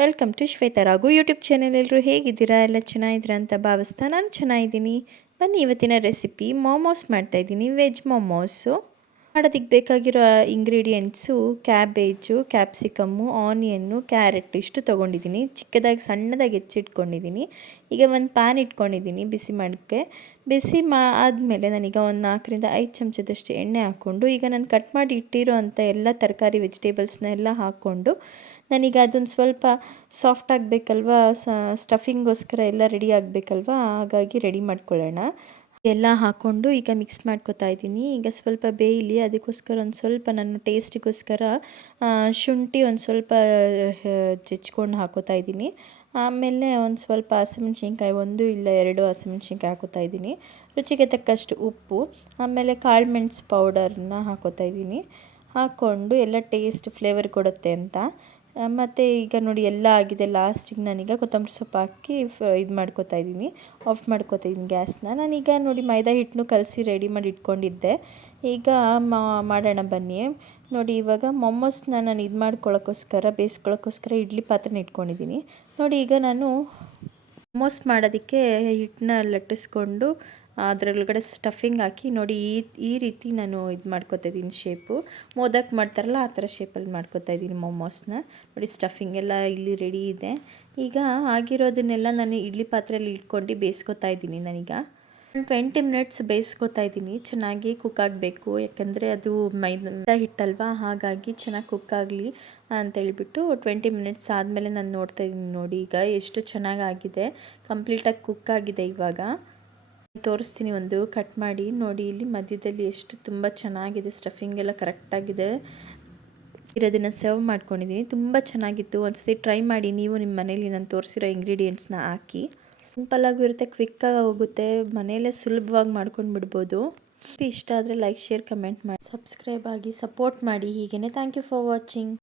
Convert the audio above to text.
Welcome to Shweta Raghu YouTube channel ಎಲ್ಲರೂ ಹೇಗಿದ್ದೀರಾ? ಎಲ್ಲ ಚೆನ್ನಾಗಿದ್ದೀರಾ ಅಂತ ಭಾವಿಸ್ತಾ ನಾನು ಚೆನ್ನಾಗಿದ್ದೀನಿ. ಬನ್ನಿ, ಇವತ್ತಿನ ರೆಸಿಪಿ ಮೋಮೋಸ್ ಮಾಡ್ತಾಯಿದ್ದೀನಿ ವೆಜ್ ಮೋಮೋಸು ಮಾಡೋದಕ್ಕೆ ಬೇಕಾಗಿರೋ ingredients cabbage, capsicum, onion, carrot ಇಷ್ಟು ತೊಗೊಂಡಿದ್ದೀನಿ. ಚಿಕ್ಕದಾಗಿ ಸಣ್ಣದಾಗಿ ಹೆಚ್ಚಿಟ್ಕೊಂಡಿದ್ದೀನಿ. ಈಗ ಒಂದು ಪ್ಯಾನ್ ಇಟ್ಕೊಂಡಿದ್ದೀನಿ ಬಿಸಿ ಮಾಡೋಕ್ಕೆ ಬಿಸಿ ಮಾ ಆದಮೇಲೆ ನಾನೀಗ ಒಂದು ನಾಲ್ಕರಿಂದ ಐದು ಚಮಚದಷ್ಟು ಎಣ್ಣೆ ಹಾಕ್ಕೊಂಡು, ಈಗ ನಾನು ಕಟ್ ಮಾಡಿ ಇಟ್ಟಿರೋ ಅಂಥ ಎಲ್ಲ ತರಕಾರಿ ವೆಜಿಟೇಬಲ್ಸ್ನೆಲ್ಲ ಹಾಕ್ಕೊಂಡು, ನಾನೀಗ ಅದೊಂದು ಸ್ವಲ್ಪ ಸಾಫ್ಟ್ ಆಗಬೇಕಲ್ವಾ ಸ್ಟಫಿಂಗೋಸ್ಕರ ಎಲ್ಲ ರೆಡಿ ಆಗಬೇಕಲ್ವಾ, ಹಾಗಾಗಿ ರೆಡಿ ಮಾಡ್ಕೊಳ್ಳೋಣ. ಎಲ್ಲ ಹಾಕ್ಕೊಂಡು ಈಗ ಮಿಕ್ಸ್ ಮಾಡ್ಕೊತಾ ಇದ್ದೀನಿ. ಈಗ ಸ್ವಲ್ಪ ಬೇಯಲಿ ಅದಕ್ಕೋಸ್ಕರ ಒಂದು ಸ್ವಲ್ಪ ನಾನು ಟೇಸ್ಟಿಗೋಸ್ಕರ ಶುಂಠಿ ಒಂದು ಸ್ವಲ್ಪ ಜಜ್ಕೊಂಡು ಹಾಕೋತಾ ಇದ್ದೀನಿ. ಆಮೇಲೆ ಒಂದು ಸ್ವಲ್ಪ ಹಸಿಮೆಣ್ಸಿನ್ಕಾಯಿ, ಒಂದು ಇಲ್ಲ ಎರಡು ಹಸಿಮೆಣ್ಸಿನ್ಕಾಯಿ ಹಾಕೋತಾ ಇದ್ದೀನಿ. ರುಚಿಗೆ ತಕ್ಕಷ್ಟು ಉಪ್ಪು, ಆಮೇಲೆ ಕಾಳು ಮೆಣಸು ಪೌಡರ್ನ ಹಾಕೋತಾ ಇದ್ದೀನಿ. ಹಾಕ್ಕೊಂಡು ಎಲ್ಲ ಟೇಸ್ಟ್ ಫ್ಲೇವರ್ ಕೊಡುತ್ತೆ ಅಂತ. ಮತ್ತು ಈಗ ನೋಡಿ ಎಲ್ಲ ಆಗಿದೆ. ಲಾಸ್ಟಿಗೆ ನಾನೀಗ ಕೊತ್ತಂಬರಿ ಸೊಪ್ಪು ಹಾಕಿ ಇದು ಮಾಡ್ಕೊತಾ ಇದ್ದೀನಿ. ಆಫ್ ಮಾಡ್ಕೋತಾ ಇದ್ದೀನಿ ಗ್ಯಾಸ್ನ. ನಾನೀಗ ನೋಡಿ ಮೈದಾ ಹಿಟ್ಟನ್ನು ಕಲಸಿ ರೆಡಿ ಮಾಡಿ ಇಟ್ಕೊಂಡಿದ್ದೆ. ಈಗ ಮಾಡೋಣ ಬನ್ನಿ. ನೋಡಿ ಇವಾಗ ಮೊಮೋಸ್ನ ನಾನು ಇದು ಮಾಡ್ಕೊಳ್ಳೋಕ್ಕೋಸ್ಕರ ಬೇಯಿಸ್ಕೊಳ್ಳೋಕ್ಕೋಸ್ಕರ ಇಡ್ಲಿ ಪಾತ್ರೆನ ಇಟ್ಕೊಂಡಿದ್ದೀನಿ. ನೋಡಿ ಈಗ ನಾನು ಮೊಮೋಸ್ ಮಾಡೋದಕ್ಕೆ ಹಿಟ್ಟನ್ನ ಲಟ್ಟಿಸ್ಕೊಂಡು ಅದರೊಳಗಡೆ ಸ್ಟಫಿಂಗ್ ಹಾಕಿ ನೋಡಿ ಈ ಈ ರೀತಿ ನಾನು ಇದು ಮಾಡ್ಕೊತಾ ಇದ್ದೀನಿ ಶೇಪು ಮೋದಕ್ ಮಾಡ್ತಾರಲ್ಲ ಆ ಥರ ಶೇಪಲ್ಲಿ ಮಾಡ್ಕೊತಾ ಇದ್ದೀನಿ ಮೊಮೋಸ್ನ ನೋಡಿ ಸ್ಟಫಿಂಗ್ ಎಲ್ಲ ಇಲ್ಲಿ ರೆಡಿ ಇದೆ. ಈಗ ಆಗಿರೋದನ್ನೆಲ್ಲ ನಾನು ಇಡ್ಲಿ ಪಾತ್ರೆಯಲ್ಲಿ ಇಟ್ಕೊಂಡು ಬೇಯಿಸ್ಕೊತಾ ಇದ್ದೀನಿ ನಾನೀಗ. ಟ್ವೆಂಟಿ ಮಿನಿಟ್ಸ್ ಬೇಯಿಸ್ಕೊತಾ ಇದ್ದೀನಿ. ಚೆನ್ನಾಗಿ ಕುಕ್ ಆಗಬೇಕು. ಯಾಕಂದರೆ ಅದು ಮೈದಾ ಹಿಟ್ಟಲ್ವಾ? ಹಾಗಾಗಿ ಚೆನ್ನಾಗಿ ಕುಕ್ ಆಗಲಿ ಅಂತೇಳ್ಬಿಟ್ಟು ಟ್ವೆಂಟಿ ಮಿನಿಟ್ಸ್ ಆದಮೇಲೆ ನಾನು ನೋಡ್ತಾ ಇದ್ದೀನಿ ನೋಡಿ ಈಗ ಎಷ್ಟು ಚೆನ್ನಾಗಾಗಿದೆ ಕಂಪ್ಲೀಟಾಗಿ ಕುಕ್ ಆಗಿದೆ ಇವಾಗ. ತೋರಿಸ್ತೀನಿ ಒಂದು, ಕಟ್ ಮಾಡಿ. ನೋಡಿ, ಇಲ್ಲಿ ಮಧ್ಯದಲ್ಲಿ ಎಷ್ಟು ತುಂಬ ಚೆನ್ನಾಗಿದೆ ಸ್ಟಫಿಂಗ್ ಎಲ್ಲ ಕರೆಕ್ಟಾಗಿದೆ ಇರೋದನ್ನು ಸರ್ವ್ ಮಾಡ್ಕೊಂಡಿದ್ದೀನಿ ತುಂಬ ಚೆನ್ನಾಗಿತ್ತು. ಒಂದ್ಸತಿ ಟ್ರೈ ಮಾಡಿ, ನೀವು ನಿಮ್ಮ ಮನೇಲಿ ನಾನು ತೋರಿಸಿರೋ ಇಂಗ್ರೀಡಿಯೆಂಟ್ಸ್ನ ಹಾಕಿ. ಸಿಂಪಲ್ಲಾಗೂ ಇರುತ್ತೆ ಕ್ವಿಕ್ಕಾಗಿ ಹೋಗುತ್ತೆ. ಮನೆಯಲ್ಲೇ ಸುಲಭವಾಗಿ ಮಾಡ್ಕೊಂಡು ಬಿಡ್ಬೋದು. ಇಷ್ಟ ಆದರೆ ಲೈಕ್ ಶೇರ್ ಕಮೆಂಟ್ ಮಾಡಿ. ಸಬ್ಸ್ಕ್ರೈಬ್ ಆಗಿ ಸಪೋರ್ಟ್ ಮಾಡಿ. ಹೀಗೇ ಥ್ಯಾಂಕ್ ಯು ಫಾರ್ ವಾಚಿಂಗ್